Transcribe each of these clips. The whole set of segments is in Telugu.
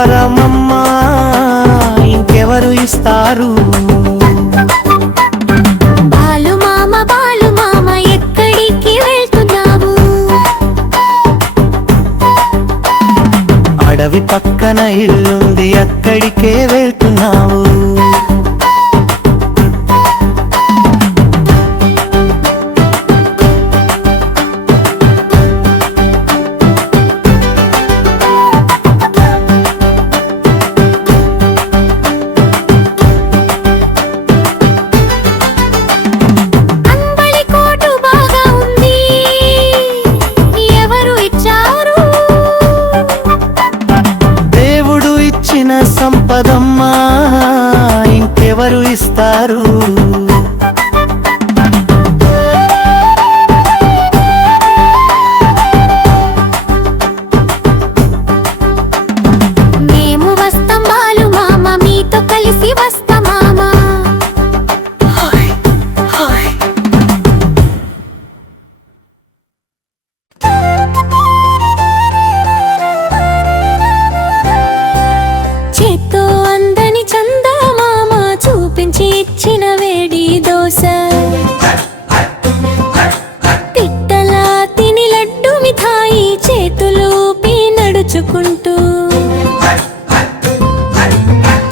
వరమమ్మా ఇంకెవరు ఇస్తారు? బాలు మామ ఎక్కడికి వెళ్తున్నావు? అడవి పక్కన ఇల్లుంది అక్కడికే వెళ్తున్నావు. సంపదమ్మా ఇంకెవరు ఇస్తారు? మేము వస్తాం బాలు మామ, మీతో కలిసి వస్తాం మామ. చేత్తో అందని చందమామ చూపించి ఇచ్చిన వేడి దోశ, పిట్టలా తిని లడ్డు మిఠాయి చేతులూపి నడుచుకుంటూ,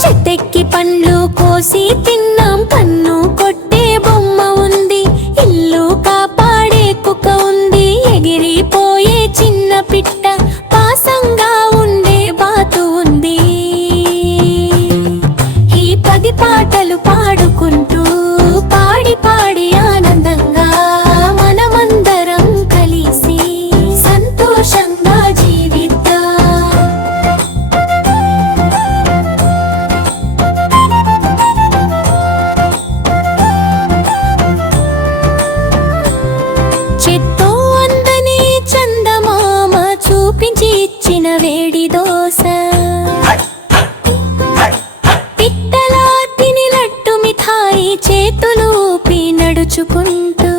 చెట్టెక్కి పండ్లు కోసి తిన్నాం కన్ను కొట్టే బొమ్మ ఉంది, ఇల్లు కాపాడే కుక్క ఉంది, ఎగిరిపోయే చిన్న పిట్ట పాసంగా ఉండే బాతు ఉంది. ఈ 10 పాటలు పాడుకుంటూ పాడి పాడి ఆనందంగా మనమందరం కలిసి సంతోషంగా జీవిద్దాం. చేత్తో అందని చందమామ చూపించి ఇచ్చిన వేడి దోశ, పిట్టలా తిని లడ్డు మిఠాయి చేతులూపి నడుచుకుంటూ,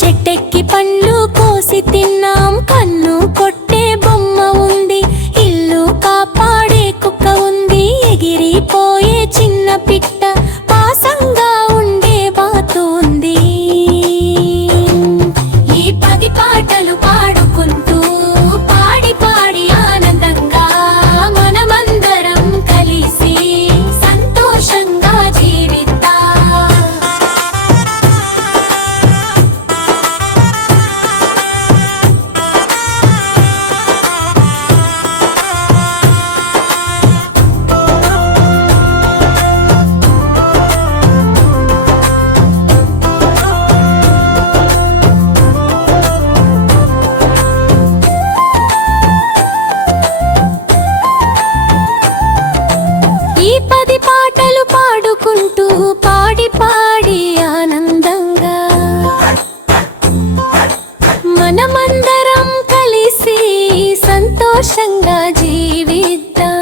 చెట్టెక్కి పండ్లు కోసి తిన్నాం కన్ను కొట్టే బొమ్మ ఉంది, ఇల్లు కాపాడే కుక్క ఉంది, ఎగిరిపోయే చిన్న పిట్ట పాసంగా ఉండే బాతు ఉంది. ఈ 10 పాటలు పాడుకుంటూ పాడి పాడి ఆనందంగా మనమందరం కలిసి సంతోషంగా జీవిద్దాం. ఈ 10 పాటలు పాడుకుంటూ పాడి పాడి ఆనందంగా మనమందరం కలిసి సంతోషంగా జీవిద్దాం.